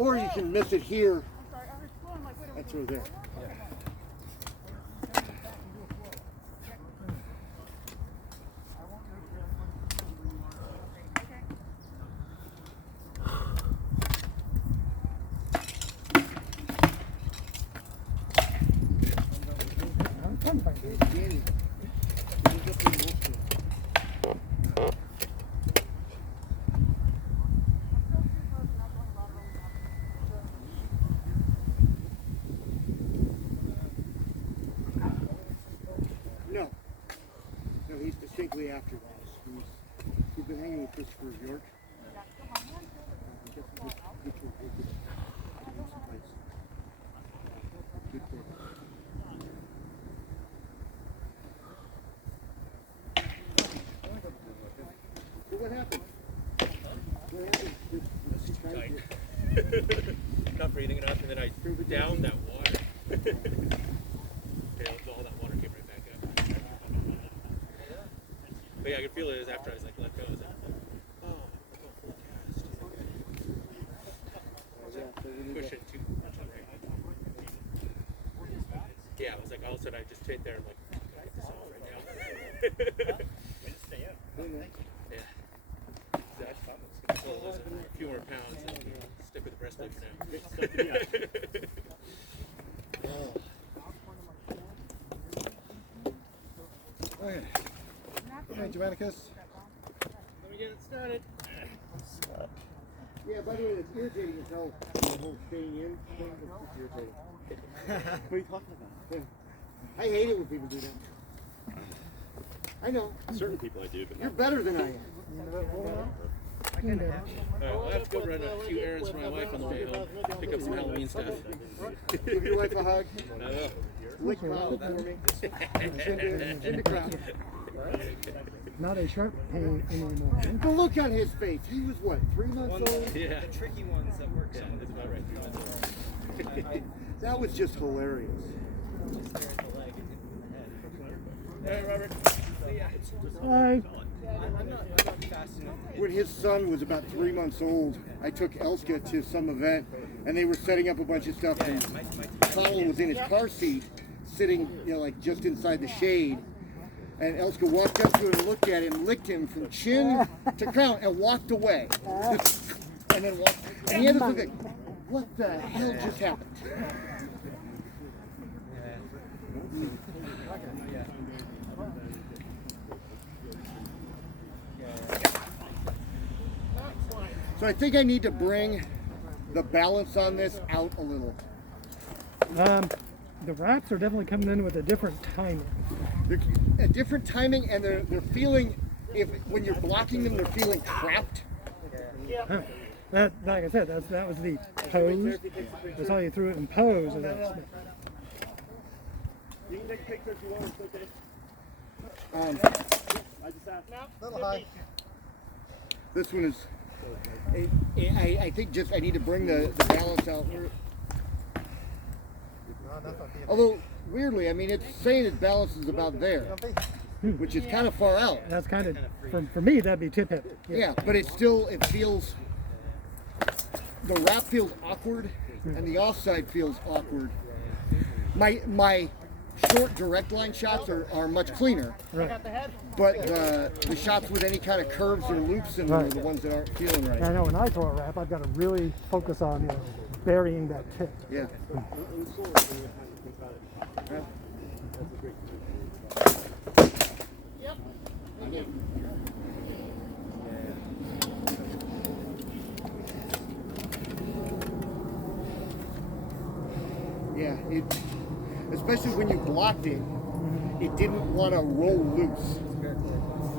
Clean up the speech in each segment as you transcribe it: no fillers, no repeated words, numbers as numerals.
Or you can miss it here and throw there. No, he's distinctly after those. He's been hanging with Christopher York. What happened? What happened? It's too tight. Not breathing enough, and then I downed that water. Okay, all that water came right back up. But yeah, I could feel it after I was like let go. I was like, oh, full cast. Pushing too much on right. Yeah, I was like all of a sudden I just stayed there and like, I get this off right now. Stay up. Yeah. So lose a few more pounds and stick with the breastplate for now. Okay. Hey, Germanicus. Let me get it started. Yeah, by the way, it's irritating as hell. The whole staying in thing is irritating. What are you talking about? I hate it when people do that. I know. Certain people I do, but You're better than I am. Alright, well, I have to go run a few errands for my wife on the way home. Pick up some Halloween stuff. Give your wife a hug. No. Lick Kyle for me. Send a crowd. Not a sharp pain anymore. The look on his face. He was what, 3 months old? Yeah. the tricky ones that work Yeah, that's about right. 3 months old. That was just hilarious. just there at the leg and hit the head. Hey, Robert. See ya. Hi. I'm not fast enough. When his son was about 3 months old, I took Elska to some event, and they were setting up a bunch of stuff, and Colin was in his car seat, sitting, you know, like just inside the shade, and Elska walked up to him and looked at him, licked him from chin to crown, and walked away. And then walked, and he had this look like, what the hell just happened? So I think I need to bring the balance on this out a little. The wraps are definitely coming in with a different timing. They're a different timing, and they're feeling, when you're blocking them, they're feeling trapped. Huh. That, like I said, that was the pose. That's how you threw it in pose. And that's, You can take a picture if you want, it's okay. I just asked. Little high. This one is. I think just I need to bring the balance out. Although weirdly, I mean, it's saying its balance is about there, which is kind of far out. that's kind of, for me, that'd be tip hip. Yeah, but it feels. The wrap feels awkward, and the offside feels awkward. My short direct line shots are much cleaner. Right. But the shots with any kind of curves or loops in them are the ones that aren't feeling right. I know when I throw a wrap, I've got to really focus on, burying that tip. Yeah. Yeah, especially when you blocked it, it didn't want to roll loose.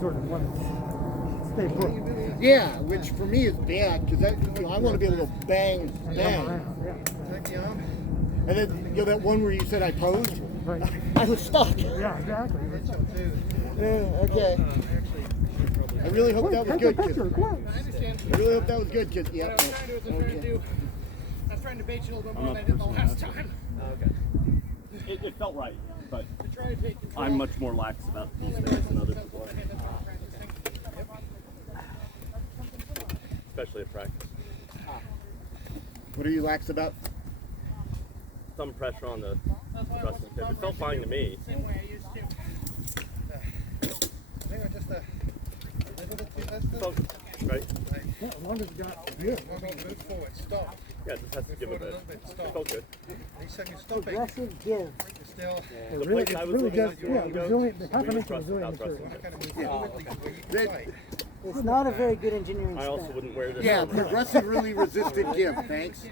Sort of want to stay put. Yeah, which for me is bad because I want to be able to bang. And then that one where you said I posed, Right. I was stuck. Yeah, exactly. Okay. I really hope that was good. Picture, I really hope that was good, kid. Yeah. I was trying to bait you a little bit more than I did the last time. It felt right, but I'm much more lax about these things than other people are. Especially at practice. What are you lax about? Some pressure on the thrusting tip. It felt fine to me. Same way I used to. I think I just a little bit too fast. Felt, right? Yeah, as long as it got good. Move forward, stop. Yeah, it just has to give a bit. It felt good. Each second you're stopping, Progressive give. you're still. It The really, place I it's was really looking just, at yeah, ago, resilient, the half an we inch of trusted resilient without material. Kind of move forwardly before you They- fight. It's not a very good engineering I also spec. wouldn't wear this. Yeah, on my- progressive really resisted give, thanks.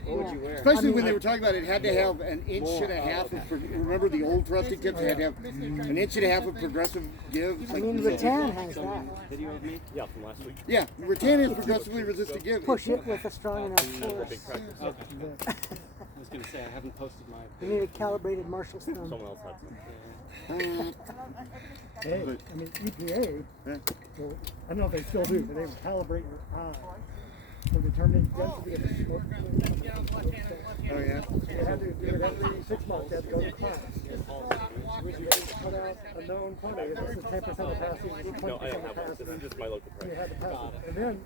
Especially when they were talking about it had to have an inch and a half of, remember the old thrusting tips, they had to have an inch and a half of progressive give. It's I like- mean, rattan has that. Yeah, from last week. yeah, rattan is progressively resisted give. Push it with a strong enough Big force. practice. I was gonna say I haven't posted my. You need a calibrated Marshall's thumb. Someone else had some. Hey, I mean, EPA, well, I don't know if they still do, but they would calibrate your eye for determining density of the smoke. Oh yeah? They had to do it every 6 months, they had to go to class. They put out a known quantity, this is 10% opacity, this is 20% No, I don't have one. This opacity. is just my local You practice. had to pass it. And then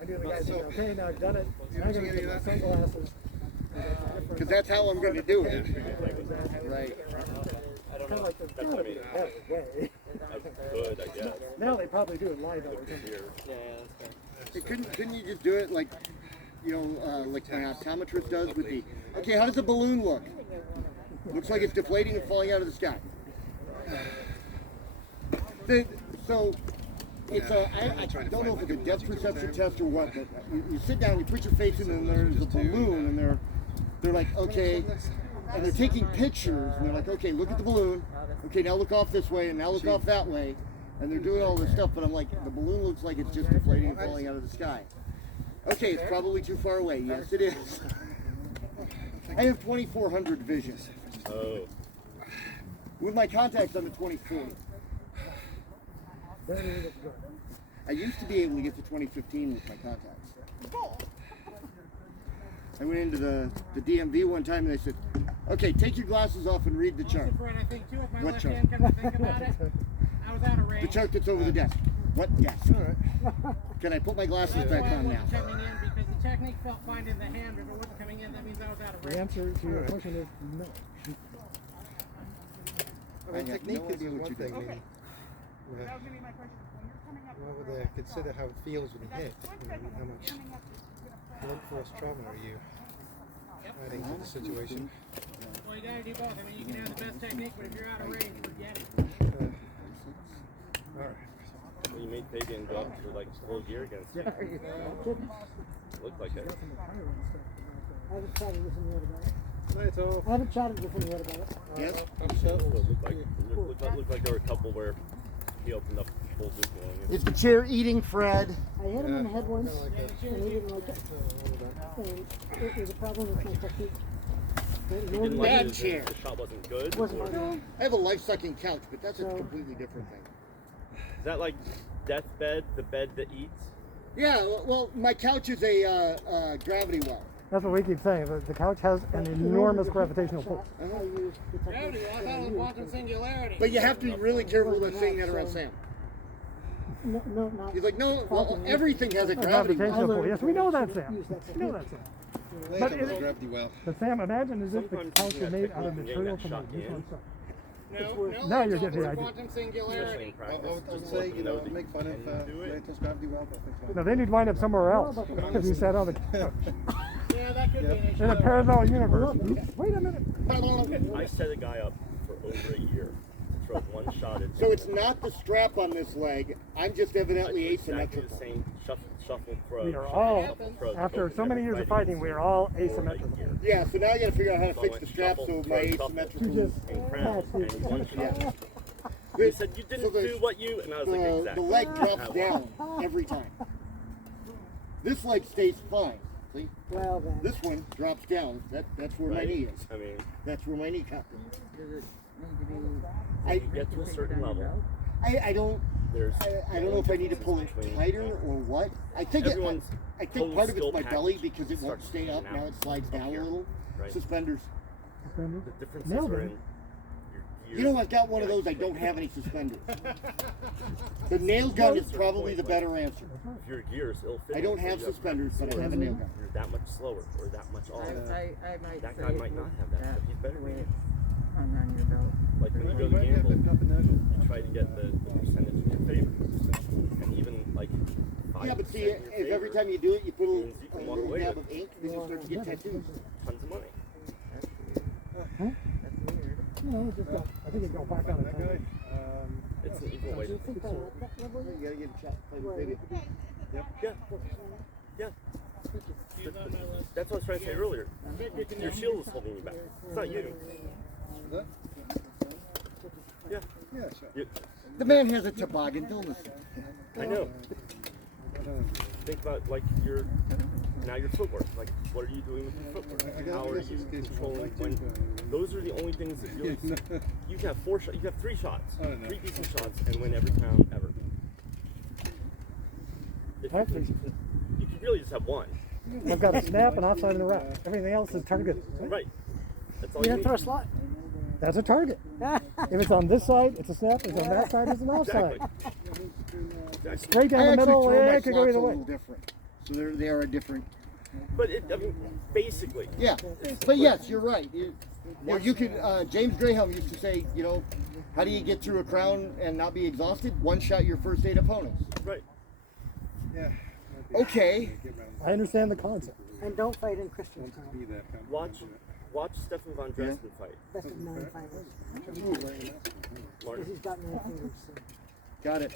I knew the guy said, okay, now I've done it, now I'm gonna get my sunglasses. Because that's how I'm going to do it. Right. Kind of like the That's what I mean. way. That's good, I guess. Now they probably do it live or something. Here. Yeah, that's fair. Hey, couldn't you just do it like, you know, like my optometrist does with the, okay, how does a balloon look? Looks like it's deflating and falling out of the sky. So, it's a, I don't know if it's a depth perception test or what, but you sit down, you put your face in, and there's a balloon, and they're like, okay, and they're taking pictures, and they're like, okay, look at the balloon, okay, now look off this way, and now look off that way, and they're doing all this stuff, but I'm like, the balloon looks like it's just deflating and falling out of the sky. Okay, it's probably too far away. Yes, it is. I have 2400 vision. Oh. With my contacts, I'm at 2040. Then we get to go. I used to be able to get to 2015 with my contacts. I went into the DMV one time and they said, okay, take your glasses off and read the chart. Fred, I think too, with my What left chart? hand, come to think about it, I was out of range. The chart that's over the desk. What desk? Can I put my glasses That's back why I on now? wasn't coming in, because the technique felt fine in the hand, but if it wasn't coming in, that means I was out of The range. answer to your question is no. I mean, I have technique no is idea what one you're thing. doing. Maybe. Well, would they consider how it feels when you hit? You know, how much blunt force trauma are you adding to the situation? Well, you gotta do both. I mean, you can have the best technique, but if you're out of range, forget it. All right. Well, you made Fabian go up to like full gear against you. Looked like it. I haven't chatted with him yet about it. Right, so I haven't chatted with him yet about it. Yes? It looked like there were a couple where he opened up full loop on you. Is the chair eating Fred? I hit him in the head once, like that. and he didn't like it. And it was a problem with my technique. But He normally didn't like Bad it, chair. the shot wasn't good. wasn't or- like that. I have a life-sucking couch, but that's a completely different thing. Is that like deathbed, the bed that eats? Yeah, well, my couch is a gravity well. That's what we keep saying. The couch has an enormous gravitational pull. I used the Gravity, technique. well, I thought it was quantum singularity. But you have to be really careful about saying that around Sam. No, not. He's like, no, well, everything has a gravity well. Gravitational pull. Yes, we know that, Sam. Use that We know technique. that, Sam. Later But with it- gravity well. But Sam, imagine as if the Sometimes couch you were have made out of technique, material getting from that this shot one in. stuff. No, Now you're getting the idea. quantum Especially singularity. in I practice. would say, you know, make fun of Layton's gravity well, but I think fine. No, they need to wind up somewhere else if you sat on the couch. Yeah, that could be an issue. In a parallel universe. Wait a minute. I set a guy up for over a year to throw one shot at. So it's not the strap on this leg. I'm just evidently exactly asymmetrical. the same shuffle throw. We are shuffle, all, shuffle, throw, after both so many years of fighting, we are all asymmetrical. Yeah, so now I gotta figure out how to So I fix went the strap shuffle, so throw, my shuffle, asymmetrical. You just and crown, and one shot. The- He said, you didn't so the- do what you, and I was like, the exactly. leg drops How- down every time. This leg stays fine. See? Well then. This one drops down. That's where my Right? knee is. I mean, That's where my kneecap is. when you get to a certain level, I don't there's. I don't know if I need to pull it between- tighter or what. I think Everyone's I think total part of it's skill my package belly because it won't starts stay up. pushing Now out it slides up down a here, little. right? Suspenders. The differences Nailed are it. in years. You know, I've got one of those. I don't have any suspenders. The nail gun is probably the better answer. If your gears ill-fitting, I don't have suspenders, but I have a nail gun. You're that much slower or that much off. I might That say guy might not have that, but he's better than way you. it's hung on your belt. Like when you go to gamble, you try to get the percentage in your favor. And even like 5% Yeah, but see, in your if favor every time you do it, you put a means you can walk little away dab with of ink, then you start to get tattoos. tons of money. That's weird. That's weird. No, just go. I think it go back on the It's an equal way to think they're at that level yet? You gotta get a shot. Play with baby. Yeah. Yeah. That's what I was trying to say earlier. Your shield is holding you back. It's not you. Yeah. Yeah, sure. You, The man has a toboggan, don't listen. I know. Think about like your footwork. Like, what are you doing with your footwork? How are you controlling when? Those are the only things that really. You can have 4 shots. You can have 3 shots, 3 decent shots, and win every round ever. If you could really just have one. I've got a snap and offside and a wrap. Everything else is target. Right. That's all You you have need. to throw a slot. That's a target. If it's on this side, it's a snap. If it's on that side, it's an offside. Exactly. Straight I down the actually middle, throw yeah, my it could go slots either a way. little different. So they are a different. But I mean, basically. Yeah, but yes, you're right. You could. James Graham used to say, you know, how do you get through a crown and not be exhausted? One shot your first 8 opponents. Right. Yeah. Okay. I understand the concept. And don't fight in Christian style. Watch Stefan von Dresden fight. Best of 9 fighters. Because he's got 9 fingers. So. Got it.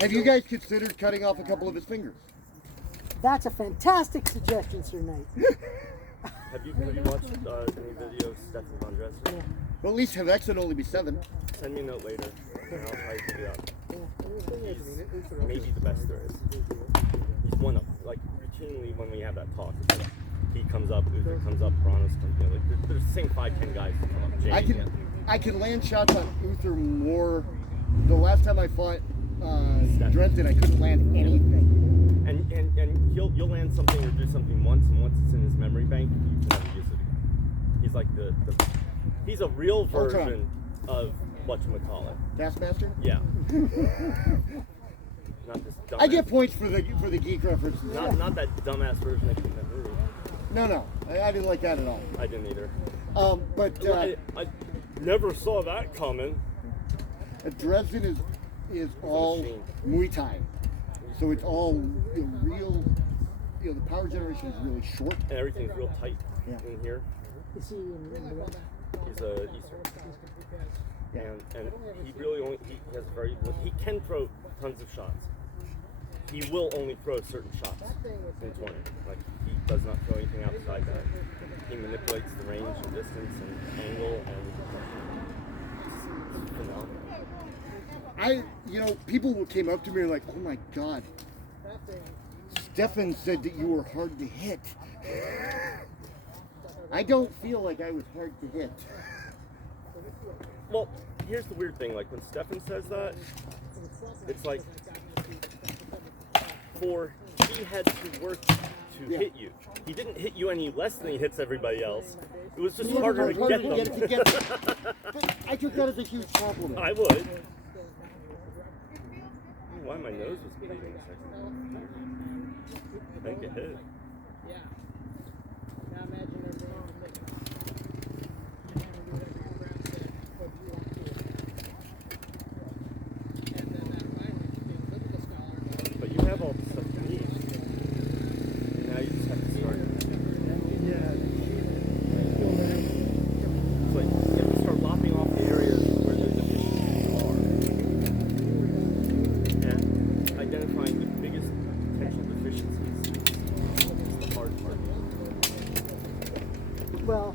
Have you guys considered cutting off a couple of his fingers? That's a fantastic suggestion, Sir Knight. Have you watched any videos of Stefan von Dresden? Well, at least have X and only be 7. Send me a note later, and I'll try to figure it out. He's maybe the best there is. He's one of like routinely when we have that talk. It's like, he comes up, Uther comes up, Branos comes up. Like there's the same 5-10 guys that come up. Jay, I can land shots on Uther more. The last time I fought Dresden, I couldn't land anything. And you'll land something or do something once, and once it's in his memory bank, you can never use it again. He's like he's a real version of whatchamacallit. Taskmaster? Yeah. Not this dumbass. I get points for the geek references. Not that dumbass version that came out earlier. No, I didn't like that at all. I didn't either. But I never saw that coming. Dresden is all Muay Thai, so it's all real. The power generation is really short. And everything's real tight in here. Is he in the West? He's a Eastern. And he really he has he can throw tons of shots. He will only throw certain shots in 20. Like he does not throw anything outside that. He manipulates the range and distance and angle and it's phenomenal. People came up to me and like, oh my God, Stefan said that you were hard to hit. I don't feel like I was hard to hit. Well, here's the weird thing. Like when Stefan says that, it's like he had to work to hit you. He didn't hit you any less than he hits everybody else. It was just harder to get them. But I took that as a huge compliment. I would. Why my nose was bleeding a second. I think it hit. Yeah. Now imagine everything But you have all the stuff you need. Now you just have to start. It's like you have to start lopping off the areas where the deficiencies are. And identifying the biggest potential deficiencies is the hard part. Well,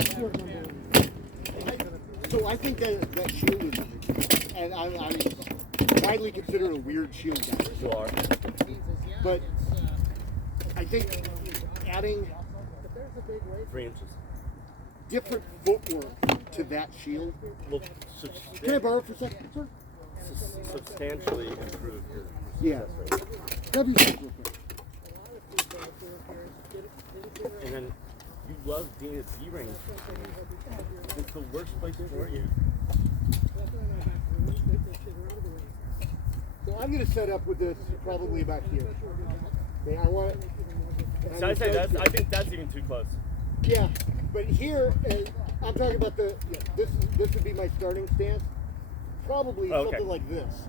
shield number 1. So I think that shield is, and I'm widely considered a weird shield guy. You are. But I think adding 3 inches. different footwork to that shield. Well, Can I borrow it for a second, sir? substantially improve your Yeah. success rate. That'd be real quick. And then love being at D range. It's the worst place for you. So I'm going to set up with this probably about here. Okay, I want it. So I say I think that's even too close. Yeah, but here, I'm talking about this would be my starting stance. Probably something like this.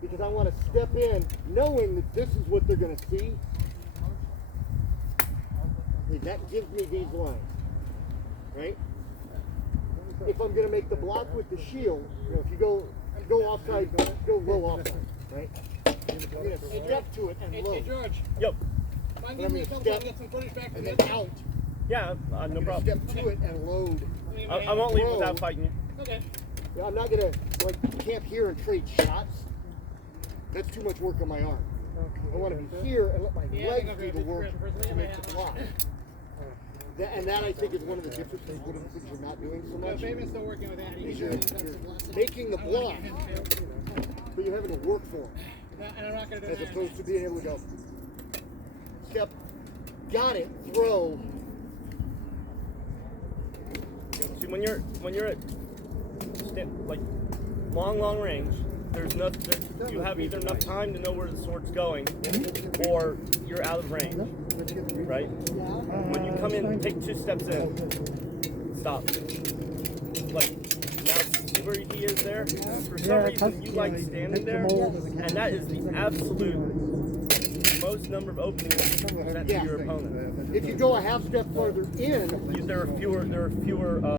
Because I want to step in knowing that this is what they're going to see. And that gives me these lines, right? If I'm going to make the block with the shield, if you go offside, go low offside, right? I'm going to step to it and low. Hey, George. Yep. I'm I'm going going to to get step some footage back and from then this. out. Yeah, no problem. Step to it and load. I won't leave without fighting you. Okay. Yeah, I'm not going to camp here and trade shots. That's too much work on my arm. I want to be here and let my legs do the work to make the block. And that I think is one of the differences, one of the things you're not doing so much. Fabian's still working with Andy. Is you're making the block, but you're having to work for it. And I'm not going to do As that. opposed to being able to go, step, got it, throw. See, when you're at like long range, you have either enough time to know where the sword's going, or you're out of range, right? When you come in, take 2 steps in, stop. Like, now see where he is there? For some reason, you like standing there, and that is the absolute most number of openings you can present to your opponent. If you go a half step farther in, There are fewer